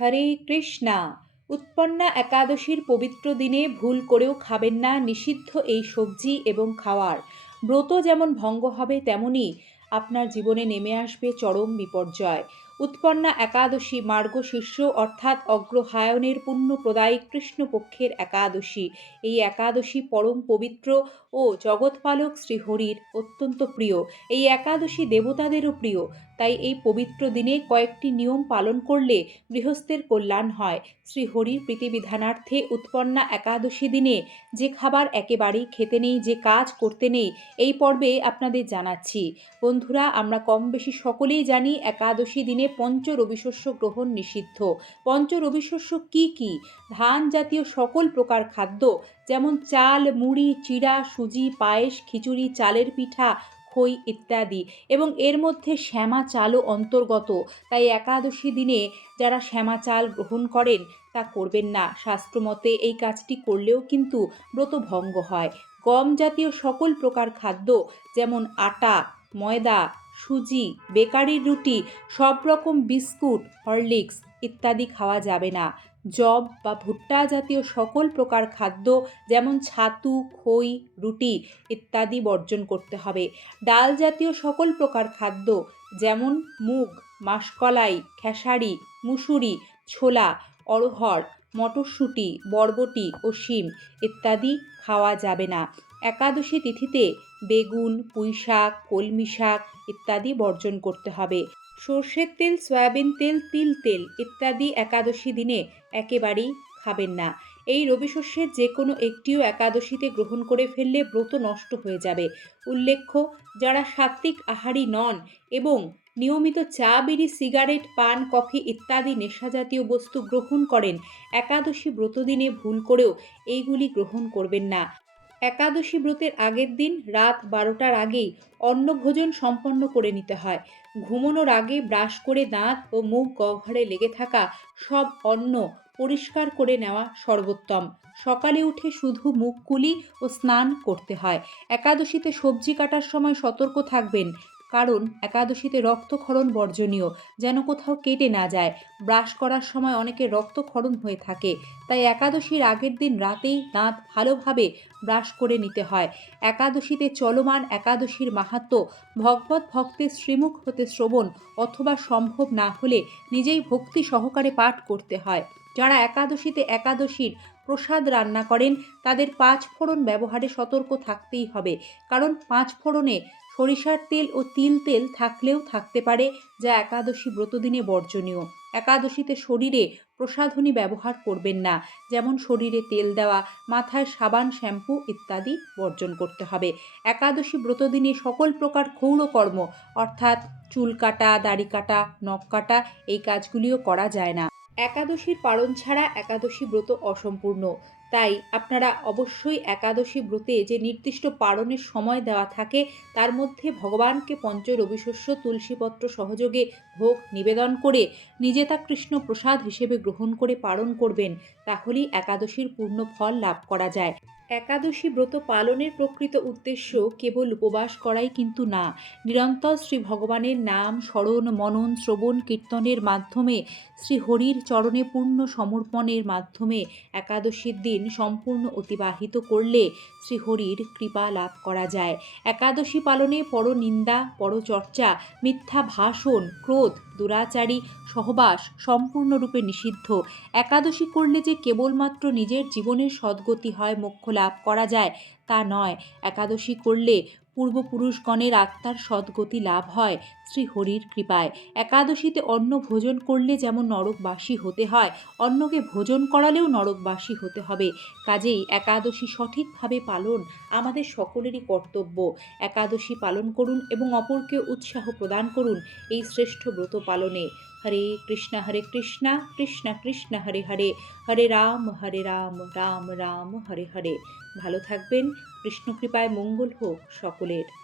হরে কৃষ্ণা। উৎপন্না একাদশীর পবিত্র দিনে ভুল করেও খাবেন না নিষিদ্ধ এই সবজি এবং খাওয়ার। ব্রত যেমন ভঙ্গ হবে তেমনই আপনার জীবনে নেমে আসবে চরম বিপর্যয়। উৎপন্না একাদশী মার্গশীর্ষ অর্থাৎ অগ্রহায়ণের পুণ্যপ্রদায়ী কৃষ্ণপক্ষের একাদশী। এই একাদশী পরম পবিত্র ও জগৎপালক শ্রীহরির অত্যন্ত প্রিয়। এই একাদশী দেবতাদেরও প্রিয়। তাই এই পবিত্র দিনে কয়েকটি নিয়ম পালন করলে গৃহস্থের কল্যাণ হয়। শ্রীহরির প্রীতিবিধানার্থে উৎপন্না একাদশী দিনে যে খাবার একেবারেই খেতে নেই, যে কাজ করতে নেই, এই পর্বে আপনাদের জানাচ্ছি। বন্ধুরা, আমরা কম বেশি সকলেই জানি একাদশী দিনে পঞ্চ রবিশস্য গ্রহণ নিষিদ্ধ। পঞ্চ রবিশস্য কি কি? ধান জাতীয় সকল প্রকার খাদ্য, যেমন চাল, মুড়ি, চিড়া, সুজি, পায়েস, খিচুড়ি, চালের পিঠা, খই ইত্যাদি। এবং এর মধ্যে শ্যামা চালও অন্তর্গত। তাই একাদশী দিনে যারা শ্যামা চাল গ্রহণ করেন, তা করবেন না। শাস্ত্রমতে এই কাজটি করলেও কিন্তু ব্রত ভঙ্গ হয়। গম জাতীয় সকল প্রকার খাদ্য, যেমন আটা, ময়দা সুজি, বেকারির রুটি সব রকম বিস্কুট, হরলিক্স ইত্যাদি খাওয়া যাবে না। জব বা ভুট্টা জাতীয় সকল প্রকার খাদ্য যেমন ছাতু, খই, রুটি ইত্যাদি বর্জন করতে হবে। ডাল জাতীয় সকল প্রকার খাদ্য যেমন মুগ, মাসকলাই, খেসারি, মুসুরি, ছোলা, অড়হর, মটরশুঁটি, বরবটি ও শিম ইত্যাদি খাওয়া যাবে না। একাদশী তিথিতে বেগুন পুঁই শাক কলমি শাক ইত্যাদি বর্জন করতে হবে। সর্ষের তেল, সয়াবিন তেল, তিল তেল ইত্যাদি একাদশী দিনে একেবারেই খাবেন না। এই রবি শস্যের যে কোনো একটিও একাদশীতে গ্রহণ করে ফেললে ব্রত নষ্ট হয়ে যাবে। উল্লেখ্য, যারা সাত্ত্বিক আহারী নন এবং নিয়মিত চা, বিড়ি, সিগারেট, পান, কফি ইত্যাদি নেশাজাতীয় বস্তু গ্রহণ করেন, একাদশী ব্রতদিনে ভুল করেও এইগুলি গ্রহণ করবেন না। একাদশী ব্রতের আগের দিন রাত বারোটার আগেই অন্নভোজন সম্পন্ন করে নিতে হয়। ঘুমনোর আগে ব্রাশ করে দাঁত ও মুখ গহ্বরে লেগে থাকা সব অন্ন পরিষ্কার করে নেওয়া সর্বোত্তম। সকালে উঠে শুধু মুখ কুলি ও স্নান করতে হয়। একাদশীতে সবজি কাটার সময় সতর্ক থাকবেন। কারণ একাদশীতে রক্তক্ষরণ বর্জনীয়, যেন কোথাও কেটে না যায়। ব্রাশ করার সময় অনেকে রক্তক্ষরণ হয়ে থাকে, তাই একাদশীর আগের দিন রাতেই দাঁত ভালোভাবে ব্রাশ করে নিতে হয়। একাদশীতে চলমান একাদশীর মাহাত্ম ভগবত ভক্তের শ্রীমুখ হতে শ্রবণ অথবা সম্ভব না হলে নিজেই ভক্তি সহকারে পাঠ করতে হয়। যারা একাদশীতে একাদশীর প্রসাদ রান্না করেন, তাদের পাঁচ ফোড়ন ব্যবহারে সতর্ক থাকতেই হবে, কারণ পাঁচ ফোড়নে সরিষার তেল ও তিল তেল থাকলেও থাকতে পারে, যা একাদশী ব্রতদিনে বর্জনীয়। একাদশীতে শরীরে প্রসাধনী ব্যবহার করবেন না, যেমন শরীরে তেল দেওয়া, মাথায় সাবান, শ্যাম্পু ইত্যাদি বর্জন করতে হবে। একাদশী ব্রতদিনে সকল প্রকার ক্ষৌরকর্ম অর্থাৎ চুল কাটা, দাড়ি কাটা, নখ কাটা, এই কাজগুলিও করা যায় না। একাদশীর পালন ছাড়া একাদশী ব্রত অসম্পূর্ণ। তাই আপনারা অবশ্যই একাদশী ব্রতে যে নির্দিষ্ট পারণের সময় দেওয়া থাকে, তার মধ্যে ভগবানকে পঞ্চ রবিশস্য তুলসীপত্র সহযোগে ভোগ নিবেদন করে নিজে তা কৃষ্ণ প্রসাদ হিসেবে গ্রহণ করে পালন করবেন, তাহলেই একাদশীর পূর্ণ ফল লাভ করা যায়। একাদশী ব্রত পালনের প্রকৃত উদ্দেশ্য কেবল উপবাস করাই কিন্তু না। নিরন্তর শ্রী ভগবানের নাম, স্মরণ, মনন, শ্রবণ, কীর্তনের মাধ্যমে, শ্রী হরির চরণে পূর্ণ সমর্পণের মাধ্যমে একাদশীর দিন সম্পূর্ণ অতিবাহিত করলে শ্রীহরির কৃপা লাভ করা যায়। একাদশী পালনে পরনিন্দা, পরচর্চা, মিথ্যা ভাষণ, ক্রোধ দুরাচারী, সহবাস সম্পূর্ণরূপে নিষিদ্ধ। একাদশী করলে যে কেবলমাত্র নিজের জীবনের সদ্গতি হয়, মোক্ষ লাভ করা যায়, তা নয়। একাদশী করলে পূর্বপুরুষগণের আত্মার সদ্গতি লাভ হয় শ্রীহরির কৃপায়। একাদশীতে অন্ন ভোজন করলে যেমন নরকবাসী হতে হয়, অন্নকে ভোজন করালেও নরকবাসী হতে হবে। কাজেই একাদশী সঠিকভাবে পালন আমাদের সকলেরই কর্তব্য। একাদশী পালন করুন এবং অপরকে উৎসাহ প্রদান করুন এই শ্রেষ্ঠ ব্রত পালনে। হরে কৃষ্ণ হরে কৃষ্ণ কৃষ্ণ কৃষ্ণ, হরে হরে। হরে রাম হরে রাম রাম রাম, হরে হরে। ভালো থাকবেন। কৃষ্ণ কৃপায় মঙ্গল হোক সকলের।